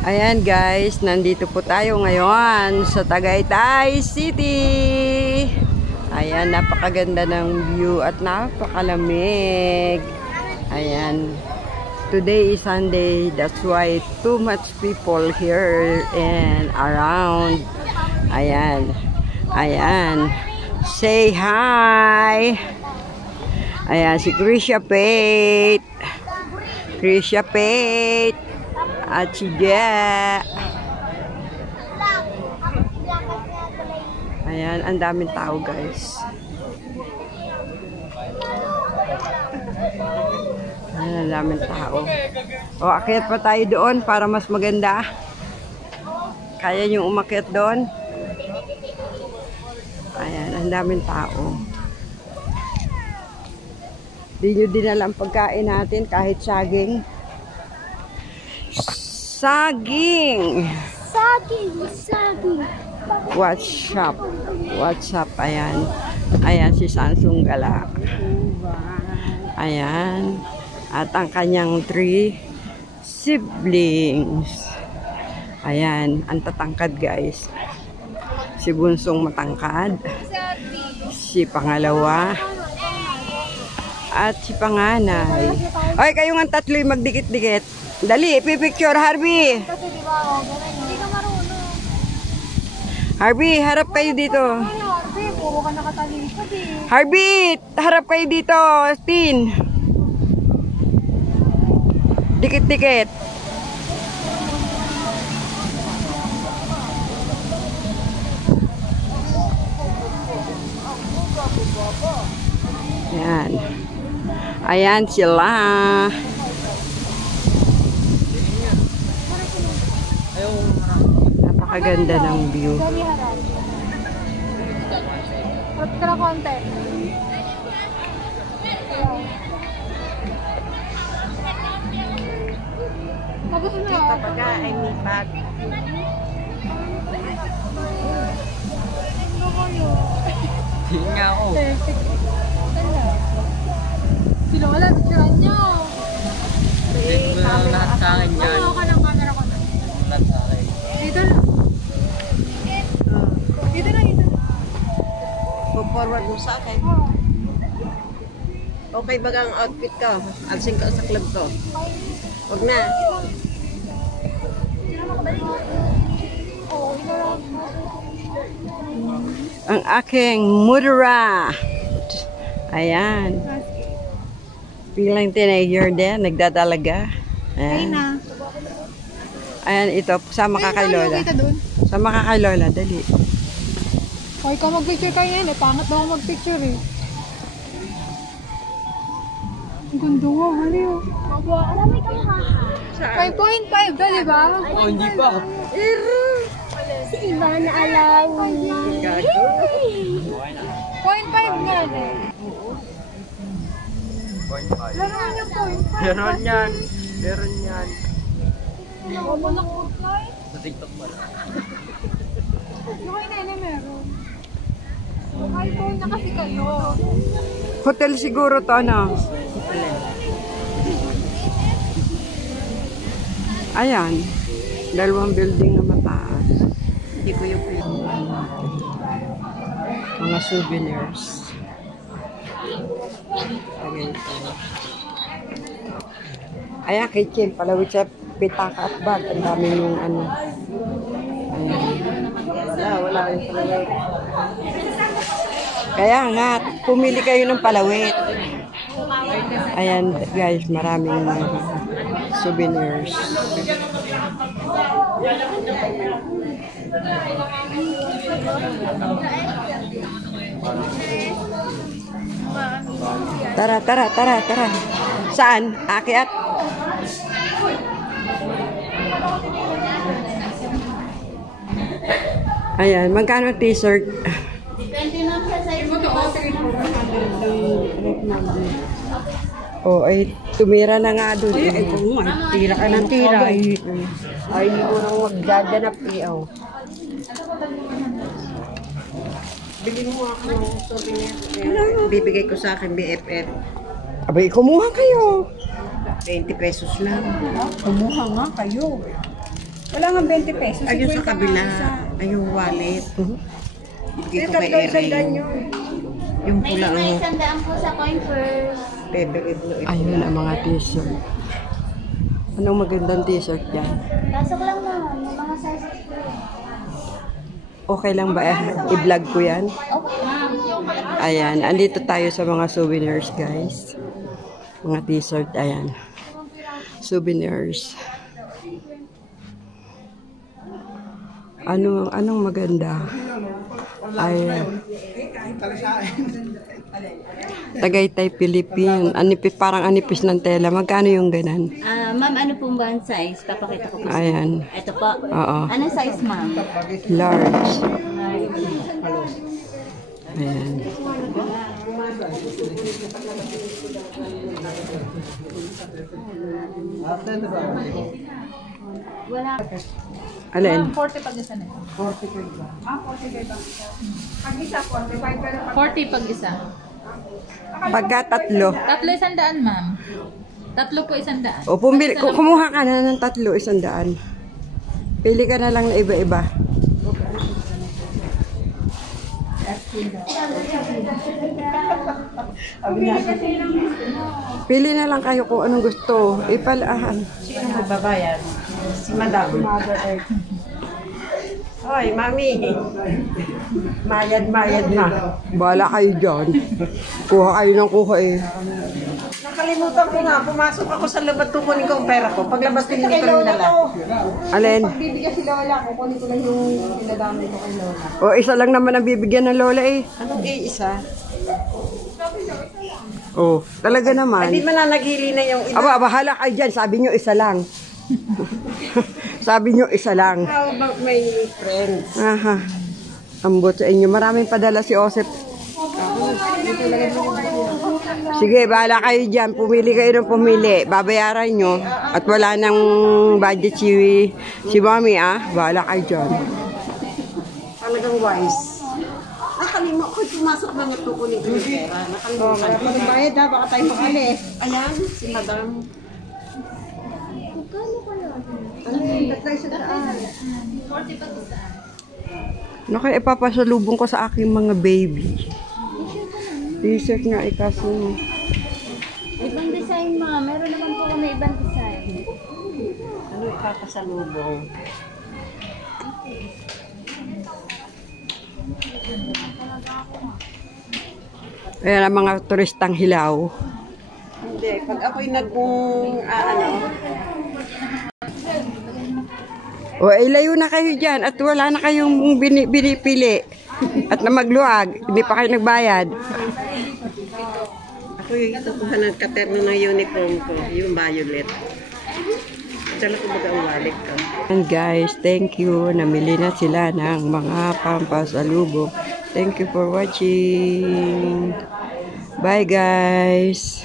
Ayan guys, nandito po tayo ngayon sa Tagaytay City. Ayan, napakaganda ng view at napakalamig. Ayan, today is Sunday, that's why too much people here and around. Ayan, ayan, say hi. Ayan, si Krisha Pate. Krisha Pate. At si Ja. Ayan, ang daming tao guys. Ayan, ang daming tao. O, akyat pa tayo doon para mas maganda. Kaya yung umakyat doon. Ayan, ang daming tao. Di nyo dinala ang pagkain natin kahit saging. Saging. Saging, saging. What's up? What's up? Ayan. Ayan si Samsung Gala. Ayan. At ang kanyang 3 siblings. Ayan. Ang tatangkad guys. Si Bunsong matangkad. Si pangalawa. At si panganay. Ay, kayong ang tatlo'y magdikit-dikit. Dali, ipipicture, Harvey. Kasi di ba, hindi ka marunong. Harvey, harap kayo dito. Ay, Harvey, puro ka nakatalikod eh. Harvey, harap kayo dito, Tin. Dikit-dikit. Ayan. Ayan sila. Napakaganda ng view. Dali harap. Harap ka na konti. Tapos na. Kapag ay may bag. Ano kayo? Hindi nga ako. Perfect. Sila wala, picturean nyo. Lahat sa akin yan. Ano ka ng camera ko na? Lahat sa akin. Dito lang. Dito lang, dito lang. Forward mo sa akin. Okay ba ang outfit ko? Alsing ka sa club ko. Huwag na. Ang aking mudra. Ayan. Bilang teenager din, nagdadalaga. Ayan. Ayan, ito. Sama ka kay Lola. Sama ka kay Lola, dali. Ay, ka mag-picture kayo yan eh. Pangat daw ako mag-picture eh. Ang ganda nga, hali oh. Marami kang haha. 5.5 ka, di ba? Oh, hindi pa. Si Ivan na alawi. 0.5 nga eh. Laro niyo 0.5. Meron yan. Meron yan. Ano na kulay? Sa TikTok pa. Yung kay Nene meron. iPhone na kasi kayo. Hotel siguro to, ano? Ayan. Dalawang building na mataas. Hindi ko yung mga souvenirs. Okay. Ayan, kitchen. Palawit sa pitaka at bag. Ang dami yung ano. Ayan. Wala yung palawit. Kaya nga, pumili kayo ng palawit. Ayan guys, maraming souvenirs. Tara, tara, tara, tara. Saan? Akyat? Ayan, magkano t-shirt? 29 siya sa iyo. Oh, ay tumira na nga doon. Ay, kung tira ka ng tira. Ay, hindi ko nang magdadanap eh. Bili mo ako ng souvenir. Bibigay ko sa akin BFF. Abay, kumuha kayo. 20 pesos lang. Kumuha nga kayo. Wala nga 20 pesos. Ayun sa kabila, ay yung wallet. Bigay ko kay Erin. Yung pula ang May 100 po sa coin first. favorite mo ito. Ayun ang mga t-shirt. Anong magandang t-shirt yan? Pasok lang naman, may mga sizes po. Okay lang ba i-vlog ko yan? Okay. Ayan, andito tayo sa mga souvenirs, guys. Mga t-shirt, ayan. Souvenirs. Anong maganda? Ayan. Tagaytay, Philippine. Parang anipis ng tela. Magkano yung ganan? Ma'am, ano pong ba ang size? Papakita ko po. Ayan. Ito po. Oo. Anong size, ma'am? Large. Ayan. Wala. Alin? 40 pag isa na. 40 pag isa. Pagka tatlo. Tatlo 100, ma'am. Tatlo po 100. O, kumuha ka na ng tatlo, 100. Pili ka na lang na iba-iba. Pili na lang kayo kung anong gusto. Ipalahan. Sino magbabayad? Si Madam. Hoy, Mami. Mayad na. Bahala kayo dyan. Kuha kayo ng kuha eh. Nakalimutan ko nga, pumasok ako sa labat, kukunin ko ang pera ko. Paglabas ko hindi ko rin dala. Alin? Bibigyan si Lola, kukunin ko lang yung pinadami ko kay Lola. O, isa lang naman ang bibigyan ng lola eh. Anong isa? O, talaga naman. Hindi man na naghili na yung iba. Aba, bahala kayo dyan. Sabi nyo, isa lang. Sabi nyo, isa lang. How about my friends? Aha. Ambot sa inyo. Maraming padala si Osep. Sige, bahala kayo dyan. Pumili kayo ng pumili. Babayaran nyo. At wala nang budget si Mami, ah. Bahala kayo dyan. Talagang wise. Nakalimutan ko, pumasok na nga kukunin ko yung pera. Nakalimutan ko. Magbayad ha, baka tayo makalis. Ayan, si Madam. Ano kaya ipapasalubong ko sa aking mga baby? T-shirt nga ikaso. Ibang design, ma'am. Meron naman po kami ibang design. Ano ipapasalubong? Ayan ang mga turistang hilaw. Hindi, pag ako'y O, ilayo na kayo dyan at wala na kayong binipili. At na magluwag, hindi pa kayo nagbayad. ako'y kukuha ng katerno ng uniform ko, yung violet. Dala ko baga ang wallet ko. And guys, thank you. Namili na sila ng mga pampasalubong. Thank you for watching. Bye guys.